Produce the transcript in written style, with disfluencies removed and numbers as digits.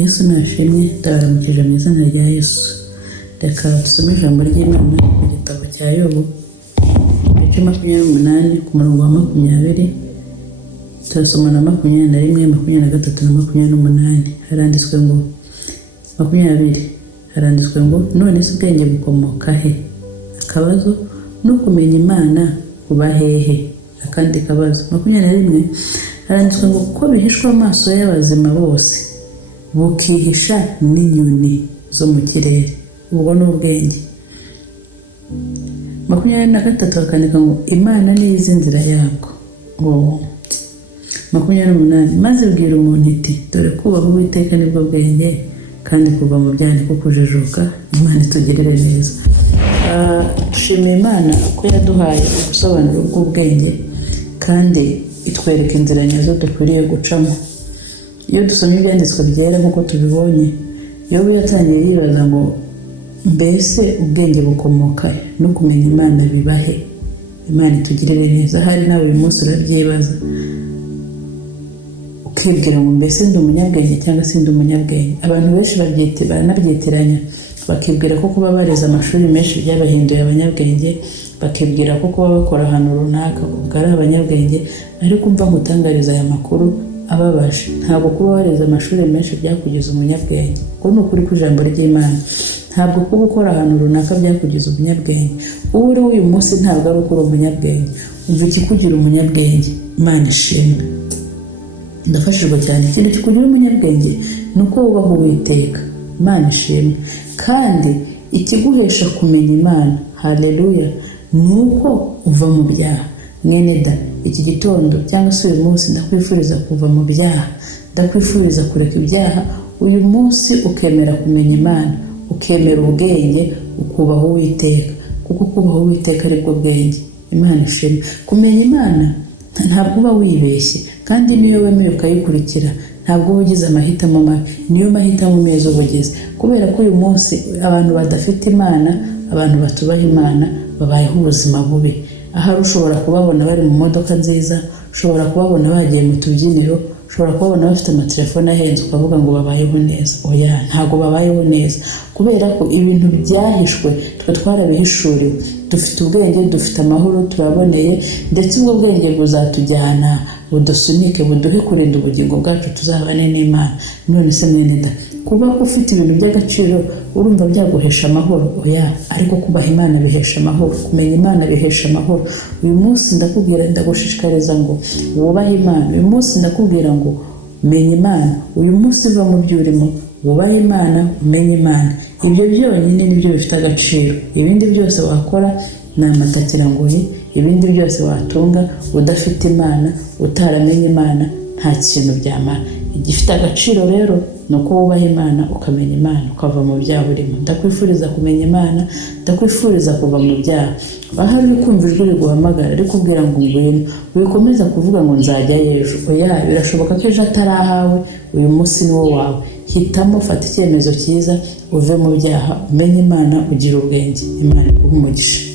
Yesu nashimye, ndabaramukije mu izina rya Yesu. Reka dusome ijambo ry'Imana mu gitabo cya Yobu, ibice 28 ku murongo wa 20, turasoma na 21, 23 na 28. Haranditswe ngo 20, haranditswe ngo none se ubwenge bukomoka he? Akabazo no kumenya Imana kuba hehe? Akandi kabazo 21, haranditswe ngo kuko bihishwa amaso y'abazima bose, bukihisha n'inyoni zo mu kirere. Ubwo ni ubwenge. 23 bakandika ngo Imana ni izi nzira yabwo. 28, maze bwira umuntu iti dore kubaha Uwiteka nibwo bwenge, kandi kuva mu byaha niko kujijuka. Imana itugirire neza. Shimira Imana ko yaduhaye ubusobanuro bw'ubwenge kandi itwereka inzira nyazo dukwiriye gucamo. Iyo dusomye ibyanditswe byera nk'uko tubibonye, Yobu yatangiye yibaza ngo mbese ubwenge bukomoka no kumenya Imana bibahe? Imana itugirire neza. Hari nawe uyu munsi urabyibaza ukibwira ngo mbese ndi umunyabwenge cyangwa si ndi umunyabwenge. Abantu benshi baranabyitiranya, bakibwira ko kuba bareze amashuri menshi byabahinduye abanyabwenge, bakibwira ko kuba bakora ahantu runaka ubwo ari abanyabwenge. Ariko umva nkutangariza aya makuru ababaje, ntabwo kuba wareze amashuri menshi byakugize umunyabwenge. Kuko ni ukuri kw'ijambo ry'Imana. Ntabwo kuba ukora ahantu runaka byakugize umunyabwenge. Ubu uri uyu munsi ntabwo ari ukuri umunyabwenge. Umva ikikugira umunyabwenge. Imana ishimwe. Ndafashijwe cyane. Ikintu kikugira umunyabwenge ni uko wubaha Uwiteka. Imana ishimwe. Kandi ikiguhesha kumenya Imana, haleluya, ni uko uva mu byaha. Mwene da, iki gitondo cyangwa se uyu munsi ndakwifuriza kuva mu byaha, ndakwifuriza kureka ibyaha uyu munsi, ukemera kumenya Imana, ukemera ubwenge, ukubaha Uwiteka, kuko kubaha Uwiteka ari bwo bwenge. Imana ishimwe. Kumenya Imana ntabwo uba wibeshye, kandi niyo wemeye ukayikurikira ntabwo uba ugize amahitamo mabi, niyo mahitamo meza uba ugize. Kubera ko uyu munsi abantu badafite Imana, abantu batubaha Imana babayeho ubuzima bubi. Ahari ushobora kubabona bari mu modoka nziza, ushobora kubabona bagiye mu tubyiniro, ushobora kubabona bafite amatelefone ahenze ukavuga ngo babayeho neza. Oya, ntabwo babayeho neza, kubera ko ibintu byahishwe twe twarabihishuriwe. Dufite ubwenge, dufite amahoro, turaboneye, ndetse ubwo bwenge buzatujyana, budusunike, buduhe kurinda ubugingo bwacu, tuzabane n'Imana. None se mwene da, kuba ufite ibintu by'agaciro urumva byaguhesha amahoro? Oya, ariko kubaha Imana bihesha amahoro, kumenya Imana bihesha amahoro. Uyu munsi ndakubwira, ndagushishikariza ngo wubahe Imana. Uyu munsi ndakubwira ngo menya Imana. Uyu munsi uva mu byo urimo, wubahe Imana, umenye Imana. Ibyo byonyine nibyo bifite agaciro. Ibindi byose wakora ni amatakirangoyi, ibindi byose watunga udafite Imana, utaramenye Imana, nta kintu byamara. Igifite agaciro rero ni uko wubaha Imana, ukamenya Imana, ukava mu byaha urimo. Ndakwifuriza kumenya Imana, ndakwifuriza kuva mu byaha. Ahari uri kumva ijwi riguhamagara rikubwira ngo ngwino, wikomeza kuvuga ngo nzajyayo ejo. Oya, birashoboka ko ejo atari ahawe, uyu munsi ni wo wawe. Hitamo, fata icyemezo cyiza, uve mu byaha, umenye Imana, ugire ubwenge. Imana iguhe umugisha.